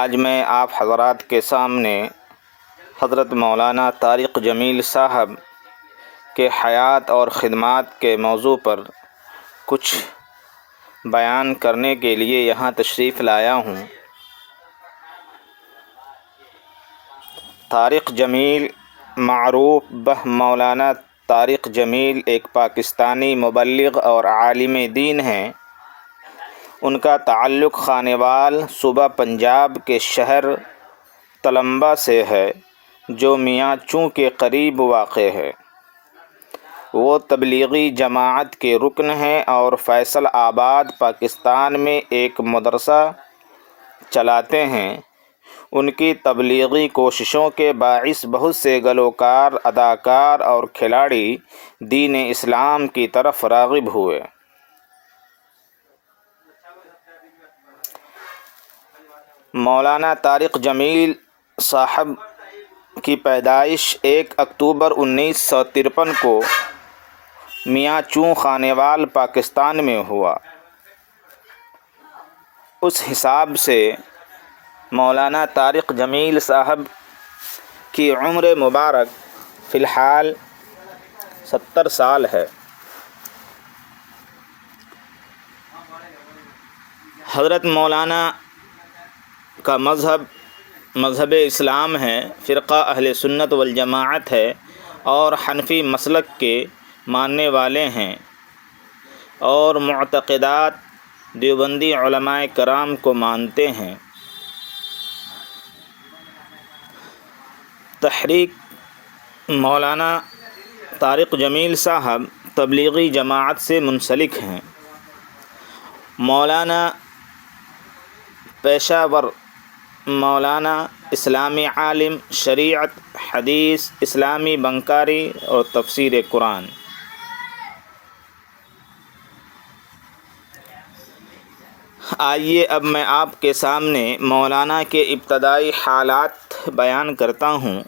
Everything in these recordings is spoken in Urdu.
آج میں آپ حضرات کے سامنے حضرت مولانا طارق جمیل صاحب کے حیات اور خدمات کے موضوع پر کچھ بیان کرنے کے لیے یہاں تشریف لایا ہوں۔ طارق جمیل معروف بہ مولانا طارق جمیل ایک پاکستانی مبلغ اور عالم دین ہیں۔ ان کا تعلق خانیوال صوبہ پنجاب کے شہر تلمبہ سے ہے جو میاں چوں کے قریب واقع ہے۔ وہ تبلیغی جماعت کے رکن ہیں اور فیصل آباد پاکستان میں ایک مدرسہ چلاتے ہیں۔ ان کی تبلیغی کوششوں کے باعث بہت سے گلوکار، اداکار اور کھلاڑی دین اسلام کی طرف راغب ہوئے۔ مولانا طارق جمیل صاحب کی پیدائش 1 اکتوبر 1953 کو میاں چوں خانیوال پاکستان میں ہوا۔ اس حساب سے مولانا طارق جمیل صاحب کی عمر مبارک فی الحال 70 سال ہے۔ حضرت مولانا کا مذہب اسلام ہے، فرقہ اہل سنت والجماعت ہے اور حنفی مسلک کے ماننے والے ہیں اور معتقدات دیوبندی علماء کرام کو مانتے ہیں۔ تحریک مولانا طارق جمیل صاحب تبلیغی جماعت سے منسلک ہیں۔ مولانا پیشہ ور مولانا اسلامی عالم، شریعت، حدیث، اسلامی بنکاری اور تفسیر قرآن۔ آئیے اب میں آپ کے سامنے مولانا کے ابتدائی حالات بیان کرتا ہوں۔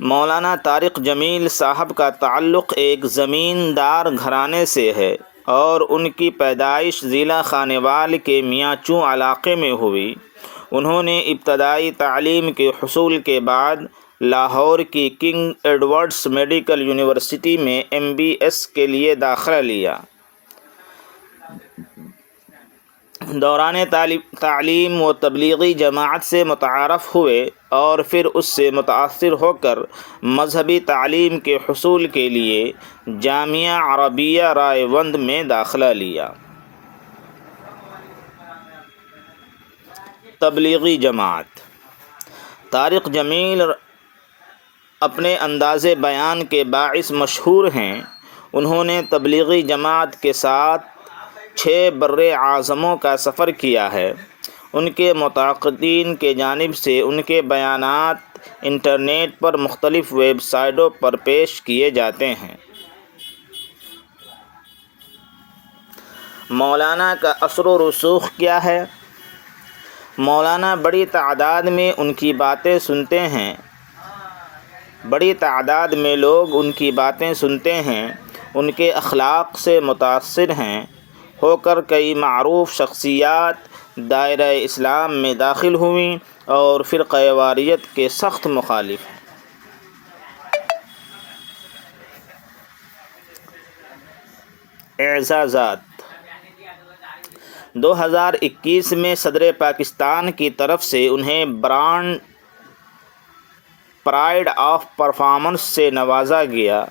مولانا طارق جمیل صاحب کا تعلق ایک زمیندار گھرانے سے ہے اور ان کی پیدائش ضلع خانیوال کے میاں چوں علاقے میں ہوئی۔ انہوں نے ابتدائی تعلیم کے حصول کے بعد لاہور کی کنگ ایڈورڈس میڈیکل یونیورسٹی میں MBS کے لیے داخلہ لیا۔ دوران تعلیم و تبلیغی جماعت سے متعارف ہوئے اور پھر اس سے متاثر ہو کر مذہبی تعلیم کے حصول کے لیے جامعہ عربیہ رائے بند میں داخلہ لیا۔ تبلیغی جماعت۔ طارق جمیل اپنے انداز بیان کے باعث مشہور ہیں۔ انہوں نے تبلیغی جماعت کے ساتھ 6 برِ اعظموں کا سفر کیا ہے۔ ان کے متعاقدین کی جانب سے ان کے بیانات انٹرنیٹ پر مختلف ویب سائٹوں پر پیش کیے جاتے ہیں۔ مولانا کا اثر و رسوخ کیا ہے؟ مولانا بڑی تعداد میں ان کی باتیں سنتے ہیں۔ بڑی تعداد میں لوگ ان کی باتیں سنتے ہیں، ان کے اخلاق سے متاثر ہیں۔ ہو کر کئی معروف شخصیات دائرہ اسلام میں داخل ہوئیں اور فرقہ واریت کے سخت مخالف ہیں۔ اعزازات۔ 2021 میں صدر پاکستان کی طرف سے انہیں برانڈ پرائڈ آف پرفارمنس سے نوازا گیا۔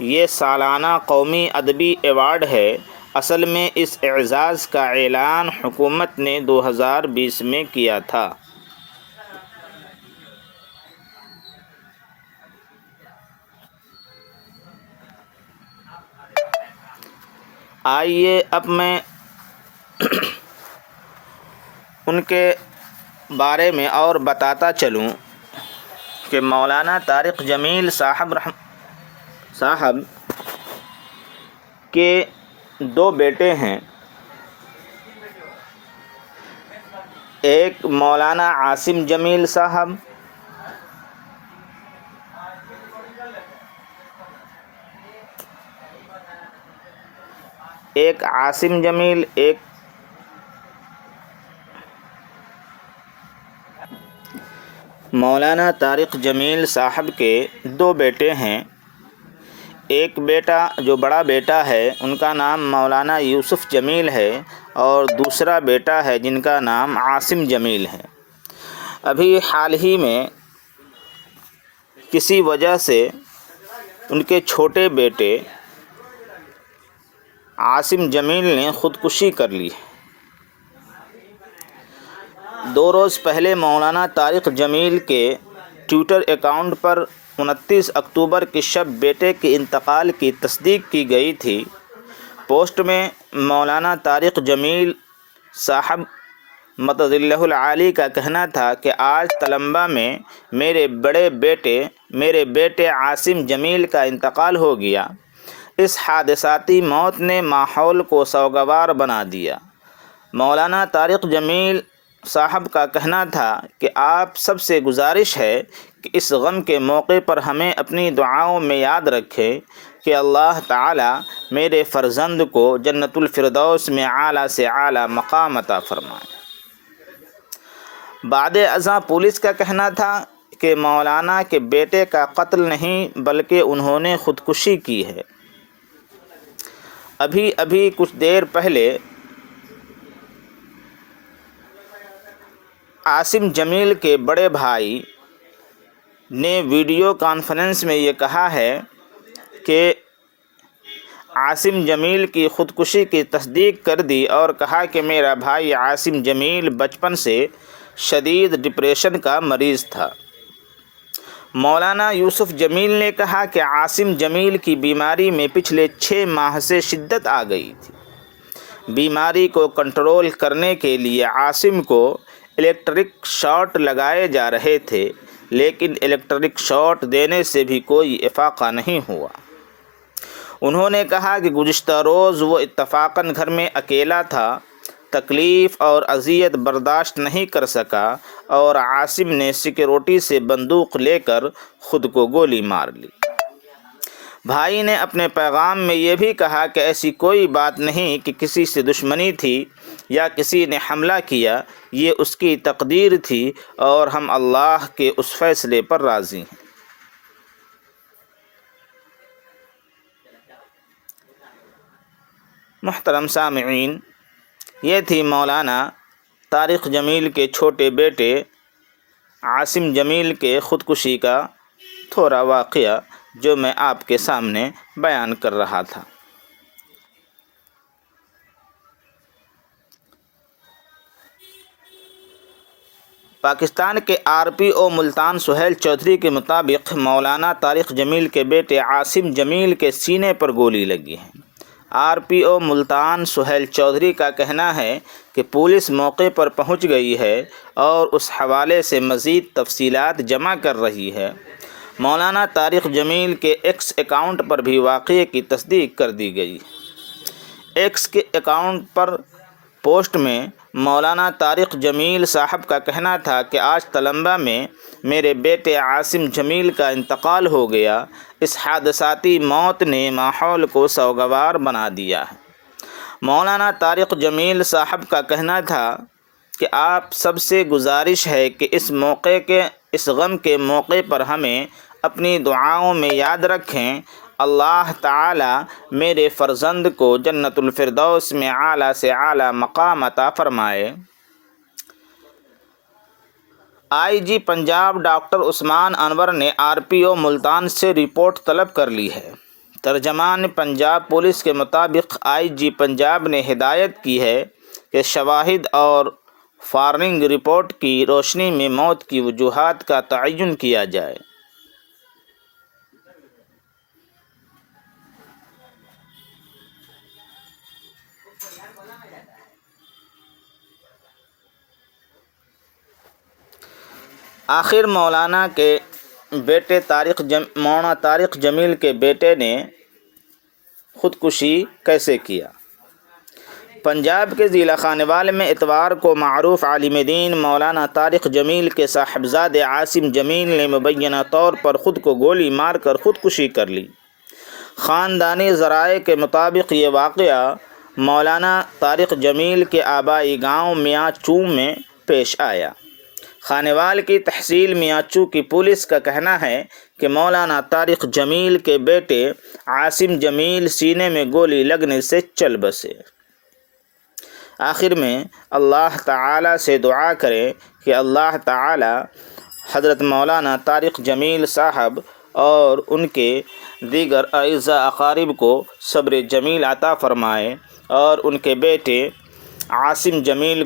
یہ سالانہ قومی ادبی ایوارڈ ہے۔ اصل میں اس اعزاز کا اعلان حکومت نے 2020 میں کیا تھا۔ آئیے اب میں ان کے بارے میں اور بتاتا چلوں کہ مولانا طارق جمیل صاحب کے 2 بیٹے ہیں۔ ایک مولانا عاصم جمیل صاحب ایک مولانا طارق جمیل صاحب کے دو بیٹے ہیں۔ ایک بیٹا جو بڑا بیٹا ہے ان کا نام مولانا یوسف جمیل ہے، اور دوسرا بیٹا ہے جن کا نام عاصم جمیل ہے۔ ابھی حال ہی میں کسی وجہ سے ان کے چھوٹے بیٹے عاصم جمیل نے خودکشی کر لی۔ 2 روز پہلے مولانا طارق جمیل کے ٹویٹر اکاؤنٹ پر 29 اکتوبر کی شب بیٹے کے انتقال کی تصدیق کی گئی تھی۔ پوسٹ میں مولانا طارق جمیل صاحب مدد اللہ العالی کا کہنا تھا کہ آج تلمبہ میں میرے بیٹے عاصم جمیل کا انتقال ہو گیا۔ اس حادثاتی موت نے ماحول کو سوگوار بنا دیا۔ مولانا طارق جمیل صاحب کا کہنا تھا کہ آپ سب سے گزارش ہے کہ اس غم کے موقع پر ہمیں اپنی دعاؤں میں یاد رکھیں کہ اللہ تعالی میرے فرزند کو جنت الفردوس میں اعلیٰ سے اعلیٰ مقام عطا فرمائے۔ بعد ازاں پولیس کا کہنا تھا کہ مولانا کے بیٹے کا قتل نہیں بلکہ انہوں نے خودکشی کی ہے۔ ابھی کچھ دیر پہلے عاصم جمیل کے بڑے بھائی نے ویڈیو کانفرنس میں یہ کہا ہے کہ عاصم جمیل کی خودکشی کی تصدیق کر دی اور کہا کہ میرا بھائی عاصم جمیل بچپن سے شدید ڈپریشن کا مریض تھا۔ مولانا یوسف جمیل نے کہا کہ عاصم جمیل کی بیماری میں پچھلے 6 ماہ سے شدت آ گئی تھی۔ بیماری کو کنٹرول کرنے کے لیے عاصم کو الیکٹرک شاٹ لگائے جا رہے تھے، لیکن الیکٹرک شاٹ دینے سے بھی کوئی افاقہ نہیں ہوا۔ انہوں نے کہا کہ گزشتہ روز وہ اتفاقاً گھر میں اکیلا تھا، تکلیف اور اذیت برداشت نہیں کر سکا اور عاصم نے سیکیورٹی سے بندوق لے کر خود کو گولی مار لی۔ بھائی نے اپنے پیغام میں یہ بھی کہا کہ ایسی کوئی بات نہیں کہ کسی سے دشمنی تھی یا کسی نے حملہ کیا، یہ اس کی تقدیر تھی اور ہم اللہ کے اس فیصلے پر راضی ہیں۔ محترم سامعین، یہ تھی مولانا طارق جمیل کے چھوٹے بیٹے عاصم جمیل کے خودکشی کا تھوڑا واقعہ جو میں آپ کے سامنے بیان کر رہا تھا۔ پاکستان کے RPO ملتان سہیل چودھری کے مطابق مولانا طارق جمیل کے بیٹے عاصم جمیل کے سینے پر گولی لگی ہے۔ RPO ملتان سہیل چودھری کا کہنا ہے کہ پولیس موقع پر پہنچ گئی ہے اور اس حوالے سے مزید تفصیلات جمع کر رہی ہے۔ مولانا طارق جمیل کے ایکس اکاؤنٹ پر بھی واقعے کی تصدیق کر دی گئی۔ ایکس کے اکاؤنٹ پر پوسٹ میں مولانا طارق جمیل صاحب کا کہنا تھا کہ آج تلمبہ میں میرے بیٹے عاصم جمیل کا انتقال ہو گیا۔ اس حادثاتی موت نے ماحول کو سوگوار بنا دیا ہے۔ مولانا طارق جمیل صاحب کا کہنا تھا کہ آپ سب سے گزارش ہے کہ اس غم کے موقع پر ہمیں اپنی دعاؤں میں یاد رکھیں۔ اللہ تعالی میرے فرزند کو جنت الفردوس میں اعلیٰ سے اعلیٰ مقام عطا فرمائے۔ IG پنجاب ڈاکٹر عثمان انور نے RPO ملتان سے رپورٹ طلب کر لی ہے۔ ترجمان پنجاب پولیس کے مطابق IG پنجاب نے ہدایت کی ہے کہ شواہد اور فارننگ رپورٹ کی روشنی میں موت کی وجوہات کا تعین کیا جائے۔ آخر مولانا کے بیٹے مولانا طارق جمیل کے بیٹے نے خودکشی کیسے کیا؟ پنجاب کے ضلع خانوال میں اتوار کو معروف عالم دین مولانا طارق جمیل کے صاحبزادے عاصم جمیل نے مبینہ طور پر خود کو گولی مار کر خودکشی کر لی۔ خاندانی ذرائع کے مطابق یہ واقعہ مولانا طارق جمیل کے آبائی گاؤں میاں چوم میں پیش آیا۔ خانیوال کی تحصیل میانچو کی پولیس کا کہنا ہے کہ مولانا طارق جمیل کے بیٹے عاصم جمیل سینے میں گولی لگنے سے چل بسے۔ آخر میں اللہ تعالی سے دعا کریں کہ اللہ تعالی حضرت مولانا طارق جمیل صاحب اور ان کے دیگر اعزاء اقارب کو صبر جمیل عطا فرمائے اور ان کے بیٹے عاصم جمیل